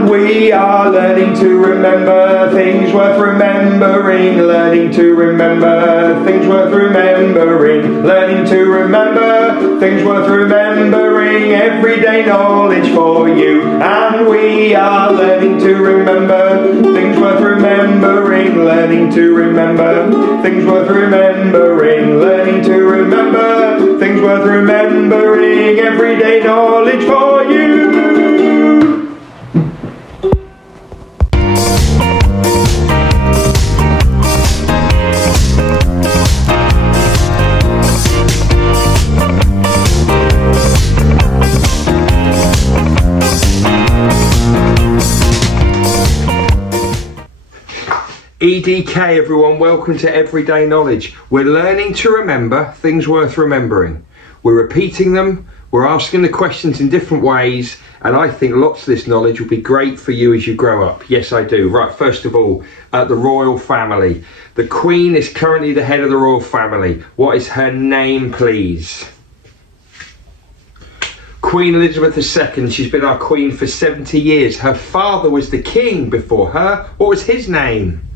And we are learning to remember things worth remembering, learning to remember things worth remembering, learning to remember things worth remembering, everyday knowledge for you. And we are learning to remember things worth remembering, learning to remember things worth remembering, learning to remember things worth remembering, everyday knowledge for you. EDK everyone, welcome to Everyday Knowledge. We're learning to remember things worth remembering. We're repeating them, we're asking the questions in different ways, and I think lots of this knowledge will be great for you as you grow up. Yes, I do. Right, first of all, the royal family. The Queen is currently the head of the royal family. What is her name, please? Queen Elizabeth II, she's been our Queen for 70 years. Her father was the King before her. What was his name?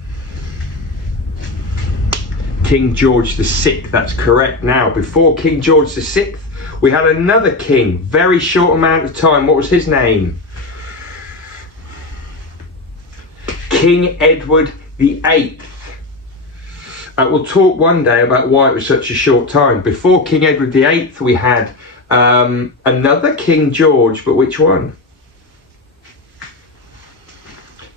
King George VI, that's correct. Now, before King George VI, we had another king, very short amount of time. What was his name? King Edward VIII. We'll talk one day about why it was such a short time. Before King Edward VIII, we had another King George, but which one?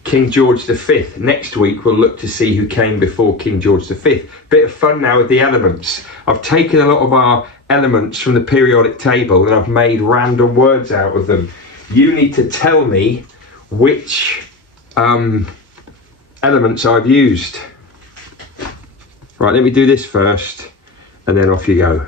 King George V. Next week we'll look to see who came before King George V. Bit of fun now with the elements. I've taken a lot of our elements from the periodic table and I've made random words out of them. You need to tell me which elements I've used. Right, let me do this first and then off you go.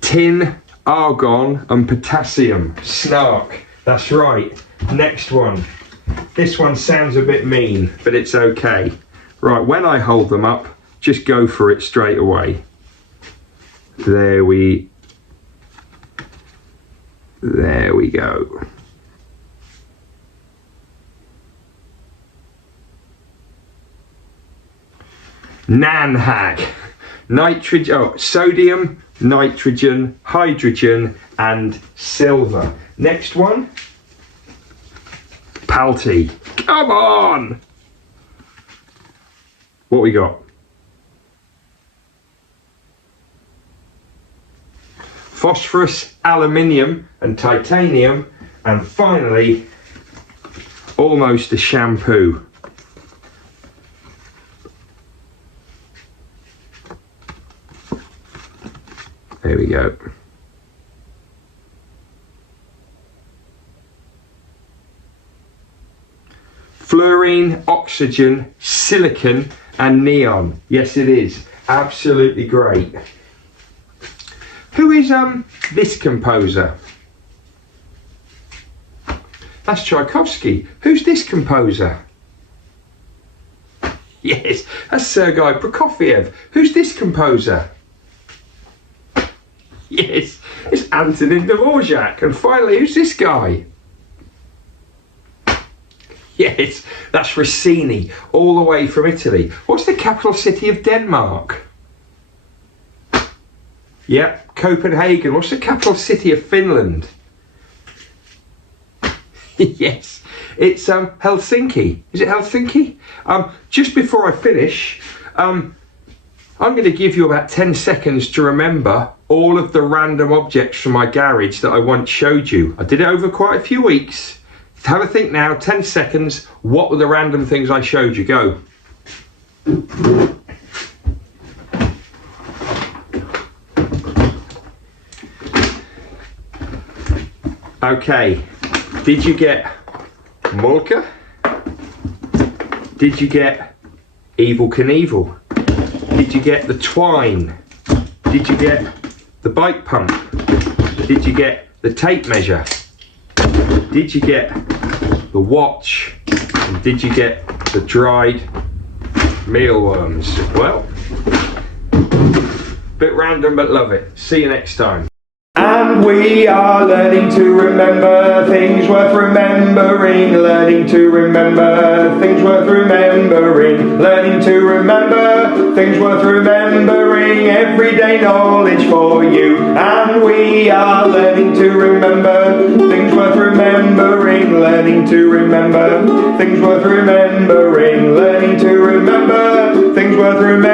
Tin, argon and potassium. Snark. That's right. Next one. This one sounds a bit mean, but it's okay. Right, when I hold them up, just go for it straight away. There we go. NaNHag. Sodium, nitrogen, hydrogen and silver. Next one. Palty. Come on! What we got? Phosphorus, aluminium and titanium, and finally almost a shampoo. There we go. Fluorine, oxygen, silicon and neon. Yes, it is. Absolutely great. Who is this composer? That's Tchaikovsky. Who's this composer? Yes, that's Sergei Prokofiev. Who's this composer? Yes, it's Antonin Dvorak. And finally, who's this guy? Yes, that's Rossini, all the way from Italy. What's the capital city of Denmark? Yep, Copenhagen. What's the capital city of Finland? Yes, it's Helsinki. Is it Helsinki? Just before I finish, I'm going to give you about 10 seconds to remember all of the random objects from my garage that I once showed you. I did it over quite a few weeks. Have a think now, 10 seconds. What were the random things I showed you? Go. Okay, did you get Molka? Did you get Evel Knievel? Did you get the twine? Did you get the bike pump? Did you get the tape measure? Did you get the watch? And did you get the dried mealworms? Well, Bit random, but love it. See you next time. And we are learning to remember things worth remembering, learning to remember things worth remembering, learning to remember things worth remembering, everyday knowledge for you. And we are learning to remember things worth remembering, learning to remember things worth remembering, learning to remember things worth remembering.